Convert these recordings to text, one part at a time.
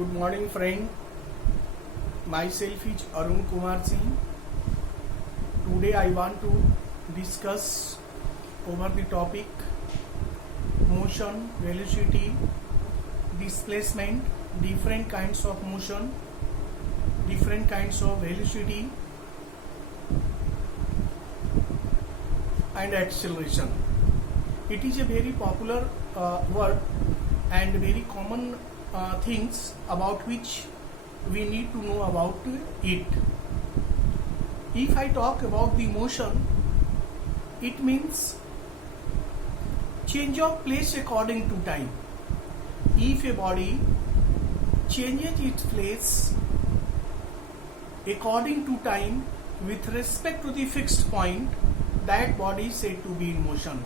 Good morning, friend. Myself is Arun Kumar Singh. Today I want to discuss over the topic motion, velocity, displacement, different kinds of motion, different kinds of velocity, and acceleration. It is a very popular word and very common things about which we need to know about it. If I talk about the motion, it means change of place according to time. If a body changes its place according to time with respect to the fixed point, that body is said to be in motion.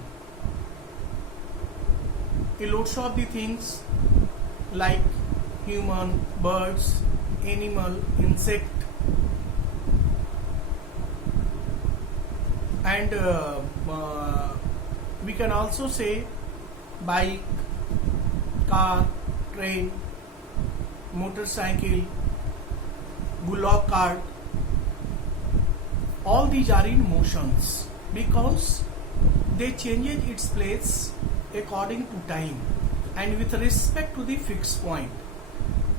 A lots of the things like human, birds, animal, insect, and we can also say bike, car, train, motorcycle, bullock cart. All these are in motions because they change its place according to time and with respect to the fixed point.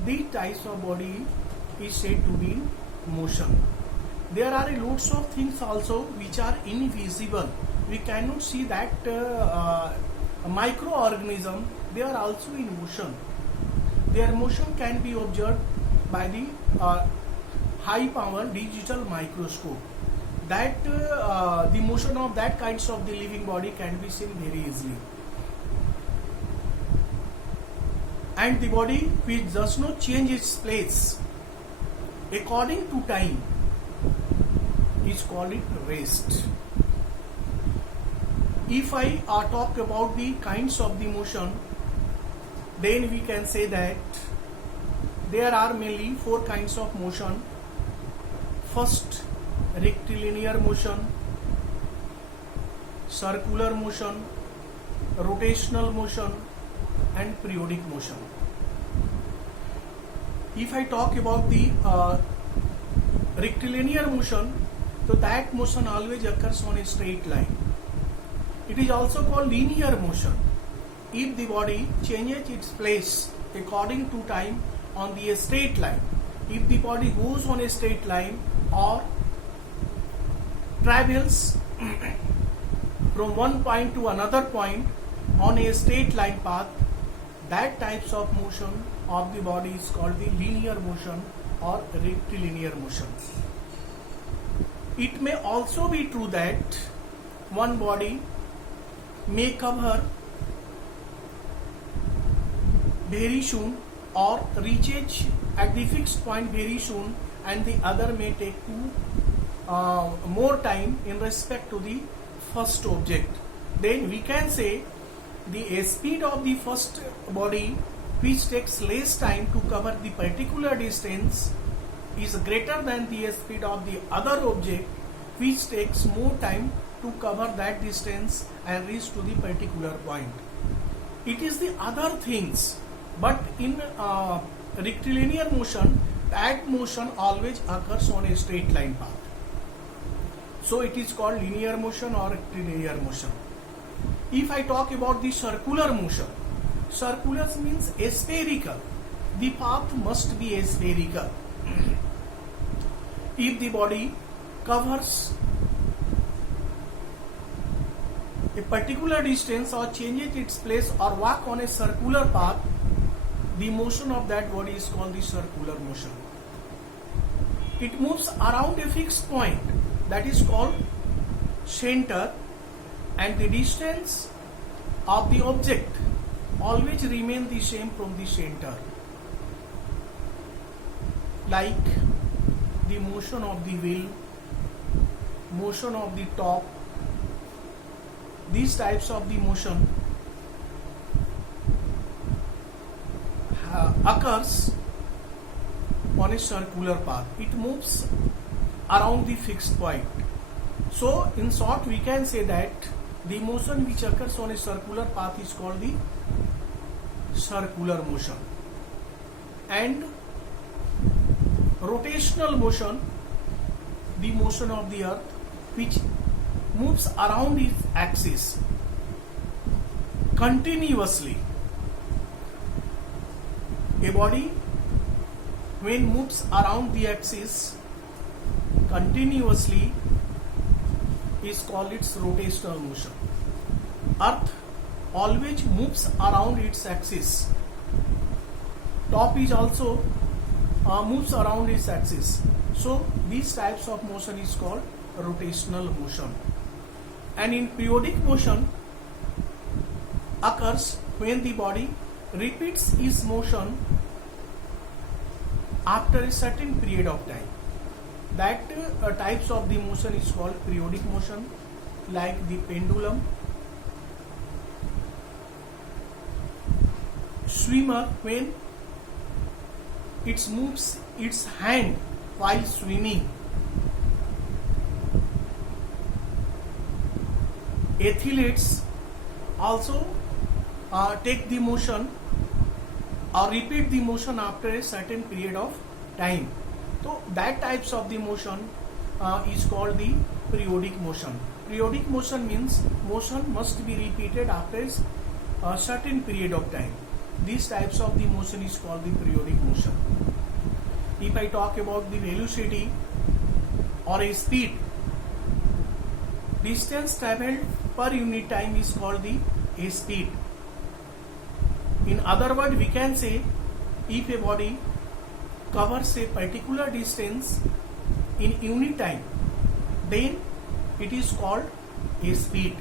These types of body is said to be in motion. There are lots of things also which are invisible. We cannot see that microorganism. They are also in motion. Their motion can be observed by the high power digital microscope. That the motion of that kinds of the living body can be seen very easily. And the body which does not change its place according to time is called it rest. If I talk about the kinds of the motion, then we can say that there are mainly four kinds of motion. First, rectilinear motion, circular motion, rotational motion, and periodic motion. If I talk about the rectilinear motion, so that motion always occurs on a straight line. It is also called linear motion. If the body changes its place according to time on the straight line, if the body goes on a straight line or travels from one point to another point on a straight line path, that types of motion of the body is called the linear motion or rectilinear motion. It may also be true that one body may cover very soon or reaches at the fixed point very soon, and the other may take more time in respect to the first object. Then we can say the speed of the first body, which takes less time to cover the particular distance, is greater than the speed of the other object, which takes more time to cover that distance and reach to the particular point. It is the other things, but in rectilinear motion, that motion always occurs on a straight line path. So it is called linear motion or rectilinear motion. If I talk about the circular motion, circular means spherical. The path must be spherical. If the body covers a particular distance or changes its place or walk on a circular path, the motion of that body is called the circular motion. It moves around a fixed point, that is called center, and the distance of the object always remain the same from the center, like the motion of the wheel, motion of the top. These types of the motion occurs on a circular path. It moves around the fixed point. So in short, we can say that the motion which occurs on a circular path is called the circular motion. and rotational motion, the motion of the earth which moves around its axis continuously. A body when moves around the axis continuously is called its rotational motion. Earth always moves around its axis. Top is also moves around its axis. So these types of motion is called rotational motion. And in periodic motion occurs when the body repeats its motion after a certain period of time. That types of the motion is called periodic motion, like the pendulum, swimmer when it moves its hand while swimming, athletes also take the motion or repeat the motion after a certain period of time. So that types of the motion is called the periodic motion. Periodic motion means motion must be repeated after a certain period of time. These types of the motion is called the periodic motion. If I talk about the velocity or a speed, distance traveled per unit time is called the speed. In other words, we can say if a body covers a particular distance in unit time, then it is called a speed.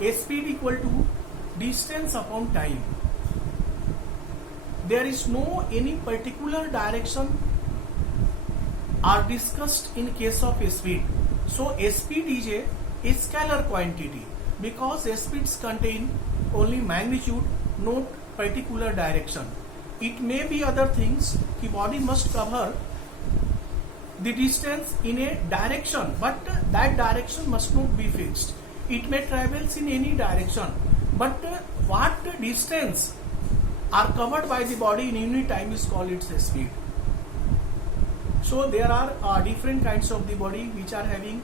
A speed equal to distance upon time. There is no any particular direction are discussed in case of a speed. So a speed is a scalar quantity because a speeds contain only magnitude, not particular direction. It may be other things. The body must cover the distance in a direction, but that direction must not be fixed. It may travels in any direction, but what distance are covered by the body in unit time is called its speed. So there are different kinds of the body which are having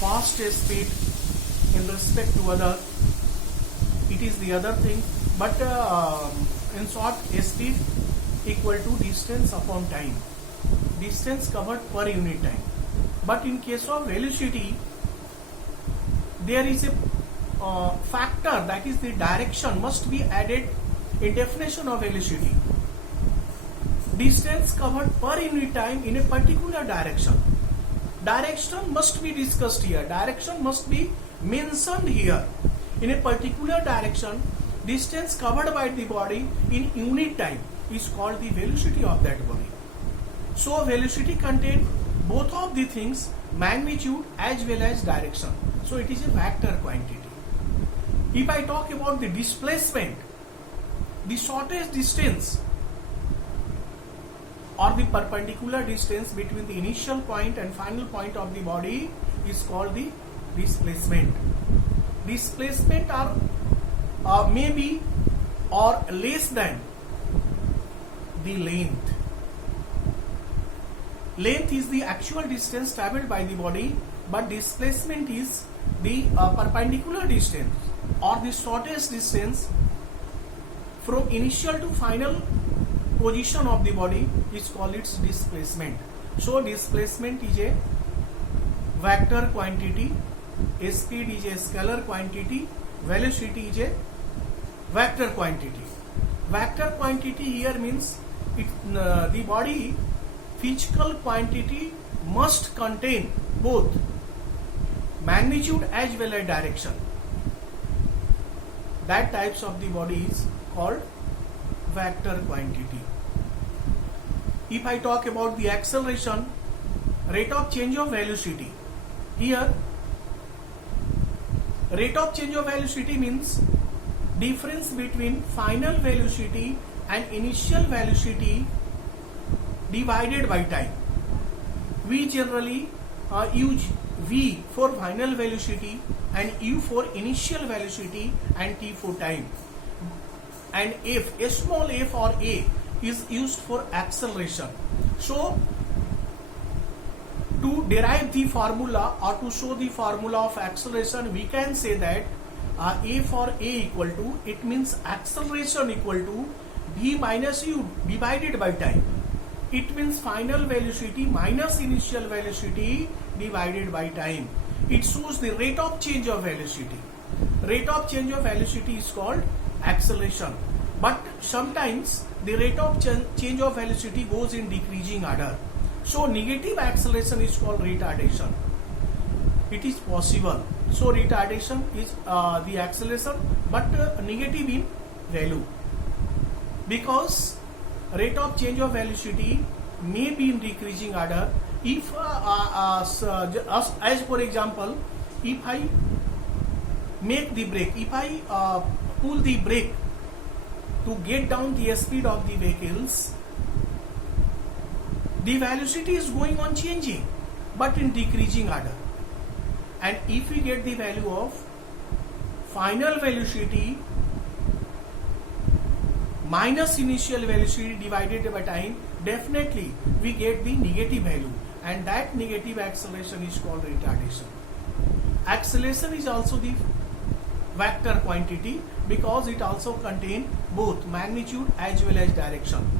fast speed in respect to other. It is the other thing, but in short, speed equal to distance upon time, distance covered per unit time. But in case of velocity, there is a factor, that is the direction must be added in definition of velocity. Distance covered per unit time in a particular direction. Direction must be discussed here. Direction must be mentioned here. In a particular direction, distance covered by the body in unit time is called the velocity of that body. So velocity contains both of the things, magnitude as well as direction. So it is a vector quantity. If I talk about the displacement, the shortest distance or the perpendicular distance between the initial point and final point of the body is called the displacement. Displacement are maybe or less than the length. Length is the actual distance traveled by the body, but displacement is the perpendicular distance or the shortest distance from initial to final position of the body is called its displacement. So displacement is a vector quantity, speed is a scalar quantity, velocity is a vector quantity. Vector quantity here means the body physical quantity must contain both magnitude as well as direction. That types of the body is called vector quantity. If I talk about the acceleration, rate of change of velocity, here rate of change of velocity means difference between final velocity and initial velocity divided by time. We generally use v for final velocity and u for initial velocity and t for time. and f, a small f or a, is used for acceleration. So to derive the formula or to show the formula of acceleration, we can say that a for a equal to, it means acceleration equal to v minus u divided by time. It means final velocity minus initial velocity divided by time. It shows the rate of change of velocity. Rate of change of velocity is called acceleration. But sometimes the rate of change of velocity goes in decreasing order. So negative acceleration is called retardation. It is possible. So retardation is the acceleration, but negative in value, because rate of change of velocity may be in decreasing order. If as for example, if I make the brake, if I pull the brake to get down the speed of the vehicles, the velocity is going on changing, but in decreasing order. And if we get the value of final velocity minus initial velocity divided by time, definitely we get the negative value, and that negative acceleration is called retardation. Acceleration is also the vector quantity because it also contains both magnitude as well as direction.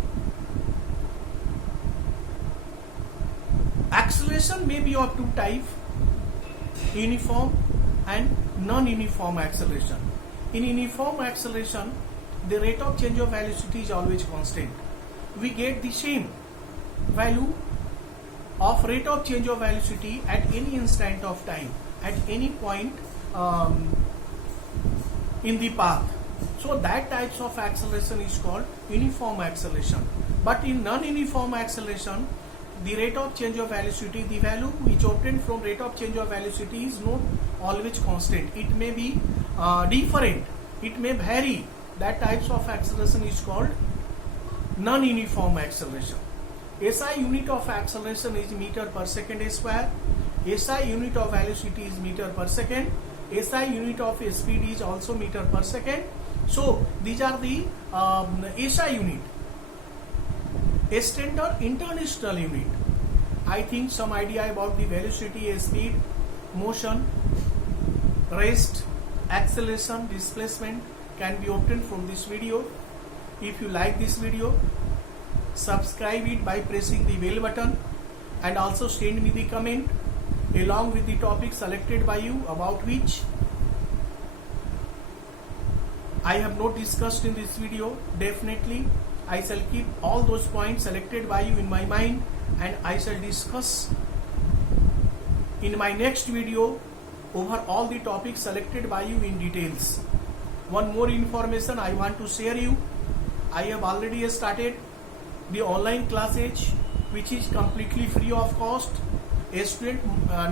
Acceleration may be of two types, uniform and non-uniform acceleration. In uniform acceleration, the rate of change of velocity is always constant. We get the same value of rate of change of velocity at any instant of time, at any point in the path. So that types of acceleration is called uniform acceleration. But in non-uniform acceleration, the rate of change of velocity, the value which obtained from rate of change of velocity is not always constant. It may be different. It may vary. That types of acceleration is called non-uniform acceleration. SI unit of acceleration is meter per second square. SI unit of velocity is meter per second. SI unit of speed is also meter per second. So these are the SI unit. Standard international unit. I think some idea about the velocity, speed, motion, rest, acceleration, displacement can be obtained from this video. If you like this video, subscribe it by pressing the bell button, and also send me the comment along with the topic selected by you about which I have not discussed in this video. Definitely I shall keep all those points selected by you in my mind, and I shall discuss in my next video over all the topics selected by you in details. One more information I want to share you. I have already started the online classes, which is completely free of cost. A student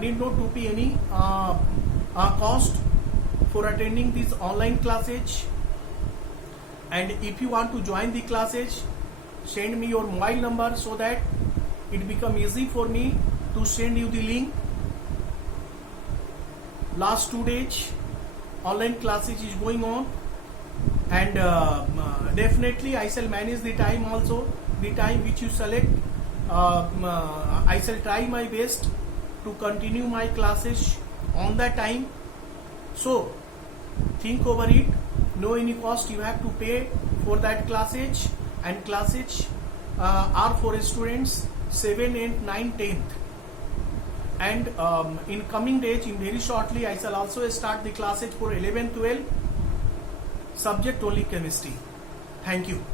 need not to pay any cost for attending these online classes. And if you want to join the classes, send me your mobile number so that it become easy for me to send you the link. Last 2 days online classes is going on, and definitely I shall manage the time also. The time which you select, I shall try my best to continue my classes on that time. So think over it. No any cost you have to pay for that classes, and classes are for students 7, 8, 9, 10th. And in coming days, in very shortly, I shall also start the classes for 11, 12, subject only chemistry. Thank you.